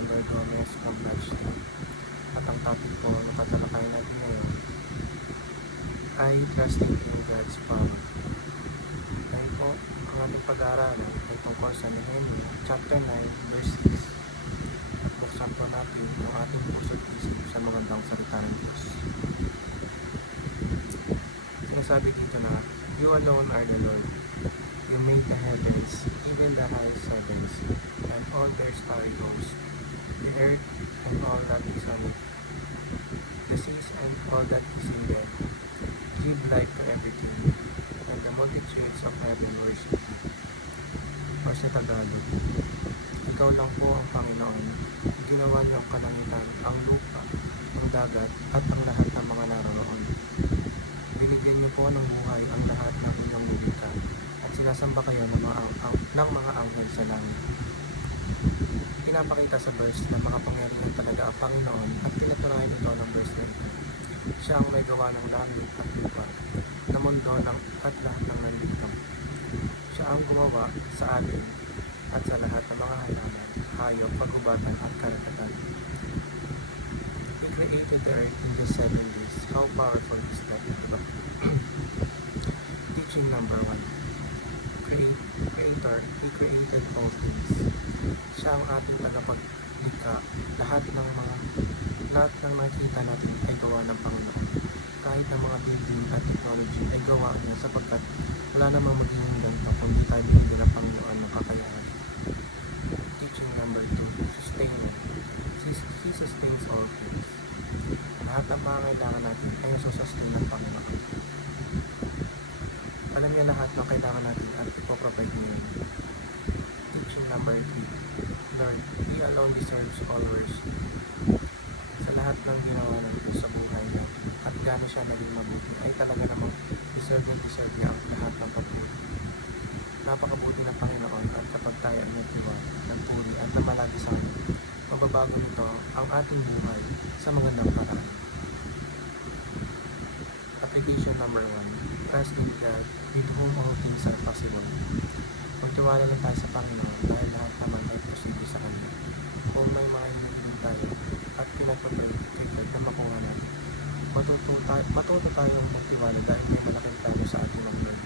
Alexander Gomez from Lodge. At ang topic po na paglalakayan natin ngayon ay trusting in God's power. Ngayon po, ang ating pag-aaralan ay tungkol sa Nehemia chapter 9 verse 6. At buksan po natin ang ating puso at isip sa magandang salita ng Diyos. Sinasabi dito na, "You alone are the Lord. You made the heavens, even the highest heavens, and all their starry host, the earth and all that is on it, the seas and all that is in them. Give life to everything, and the multitudes of heaven worship you." O sa Tagalog, ikaw lang po ang Panginoon. Ginawa niyo ang kalangitan, ang lupa, ang dagat, at ang lahat ng mga naroroon. Binigyan niyo po ng buhay ang lahat ng inyong nilikha, at sinasamba kayo ng mga anghel sa langit. Pinapakita sa verse na makapangyarihan talaga ang Panginoon at pinatunayan ito ng verse 20. Siya ang may gawa ng langit at lupa, na mundo at lahat ng nandito. Siya ang gumawa sa atin at sa lahat ng mga halaman, hayop, paghubatan at karagatan. He created the earth in just 7 days. How powerful is that? Diba? Teaching number 1. Creator, He created all things. Siya ang ating tagapaglikha. Lahat ng nakita natin ay gawa ng Panginoon. Kahit ang mga building at technology ay gawa niya sapagkat wala namang magiging ganito kung di tayo binigyan ng Panginoon ng kakayahan. Teaching number 2. Sustainer. He sustains all things. Lahat ng pangangailangan natin ay nasusustain ng Panginoon. Alam niya lahat ng kailangan natin at ipoprovide niya. Teaching number 3. Lord, He alone deserves all worship. Sa lahat ng ginawa ng Diyos sa buhay niya at gaano siya naging mabuti ay talaga namang deserve niya ang lahat ng pagpuri. Napakabuti ng Panginoon at kapag tayo ay nagtiwala, nagpuri at namalagi sa Kanya, mababago nito ang ating buhay sa magandang paraan. Application number 1. Trust in God, with whom all things are possible. Magtiwala na tayo sa Panginoon dahil lahat naman ay posible sa Kanya. Kung may mga hinihiling tayo at pinagpapay kay God na makuha natin, matuto tayong magtiwala dahil may malaking plano sa ating ng Lord.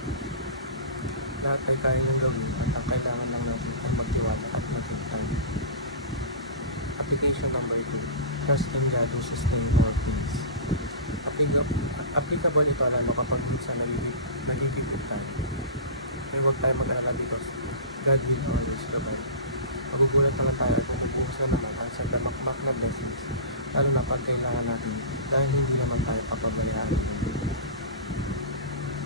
Lahat ay kaya niyang gawin at ang kailangan lang natin ay magtiwala at magtintay. Application number 2. Trust in God who sustains all things. Applicable ito lalo kapag minsan nagigipit tayo. May huwag tayo mag-alala dito. God will always provide. Magugulat na tayo at mabubuhos na naman ang sa damakmak na blessings, lalo na pag kailangan natin dahil hindi naman tayo papabayaan ng Lord.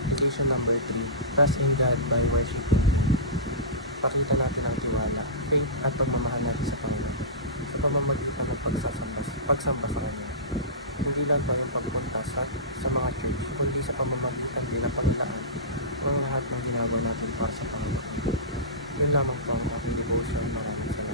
Application number 3. Trust in God by worshiping. Pakita natin ang tiwala, faith at pagmamahal natin sa Panginoon sa pamamagitan ng pagsamba sa Kanya. Hindi lang tayong pagpunta sa mga church, kundi sa pamamagitan din ng paglalaan ang lahat ng ginagawa natin para sa Panginoon. Yun lamang po ang aking devotion. Maraming salamat.